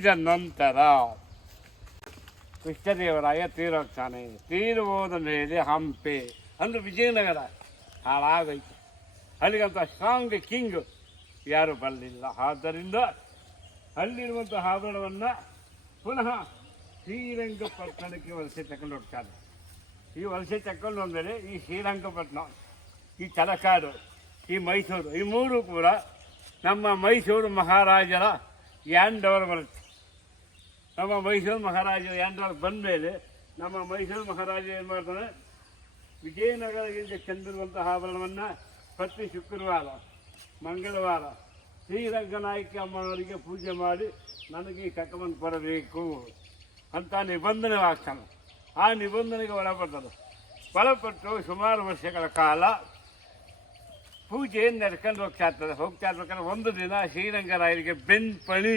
ಇದ ನಂತರ ಕೃಷ್ಣದೇವರಾಯ ತೀರೋಗ್ತಾನೆ ತೀರು ಹೋದ ಮೇಲೆ ಹಂಪೆ, ಅಂದ್ರೆ ವಿಜಯನಗರ. ಹಾಳಾಗೈತೆ. ಅಲ್ಲಿಗಂತ ಸ್ಟ್ರಾಂಗ್ ಕಿಂಗ್ ಯಾರು ಬರಲಿಲ್ಲ. ಆದ್ದರಿಂದ ಅಲ್ಲಿರುವಂಥ ಆಭರಣವನ್ನು ಪುನಃ ಶ್ರೀರಂಗಪಟ್ಟಣಕ್ಕೆ ವಲಸೆ ತಗೊಂಡು ಹೋಗ್ತಾರೆ ಈ ವಲಸೆ ತಗೊಂಡು ಹೋದ್ಮೇಲೆ ಈ ಶ್ರೀರಂಗಪಟ್ಟಣ, ಈ ತಲಕಾಡು, ಈ ಮೈಸೂರು, ಈ ಮೂರು ಕೂಡ ನಮ್ಮ ಮೈಸೂರು ಮಹಾರಾಜರ ಯಾಂಡವರ್ ಬರುತ್ತೆ ನಮ್ಮ ಮೈಸೂರು ಯಾಂಡವರು ಬಂದ ಮೇಲೆ ನಮ್ಮ ಮೈಸೂರು ಮಹಾರಾಜ ಏನು ಮಾಡ್ತಾನೆ ವಿಜಯನಗರದಿಂದ ಚೆಂದಿರುವಂತಹ ಆಭರಣವನ್ನು ಪ್ರತಿ ಶುಕ್ರವಾರ, ಮಂಗಳವಾರ ಶ್ರೀರಂಗನಾಯಕ ಅಮ್ಮನವರಿಗೆ ಪೂಜೆ ಮಾಡಿ ನನಗೆ ಈ ಕಟ್ಟವನ್ನು ಬರಬೇಕು ಅಂತ ನಿಬಂಧನೆ ಆಗ್ತಾನೆ ಆ ನಿಬಂಧನೆಗೆ ಒಳಪಡ್ತಾನೆ ಒಳಪಟ್ಟು ಸುಮಾರು ವರ್ಷಗಳ ಕಾಲ ಪೂಜೆ ನಡ್ಕೊಂಡು ಹೋಗ್ತಾ ಇರ್ತದೆ ಹೋಗ್ತಾ ಇರ್ಬೇಕಾದ್ರೆ ಒಂದು ದಿನ ಶ್ರೀರಂಗರಾಯರಿಗೆ ಬೆನ್ಪಣಿ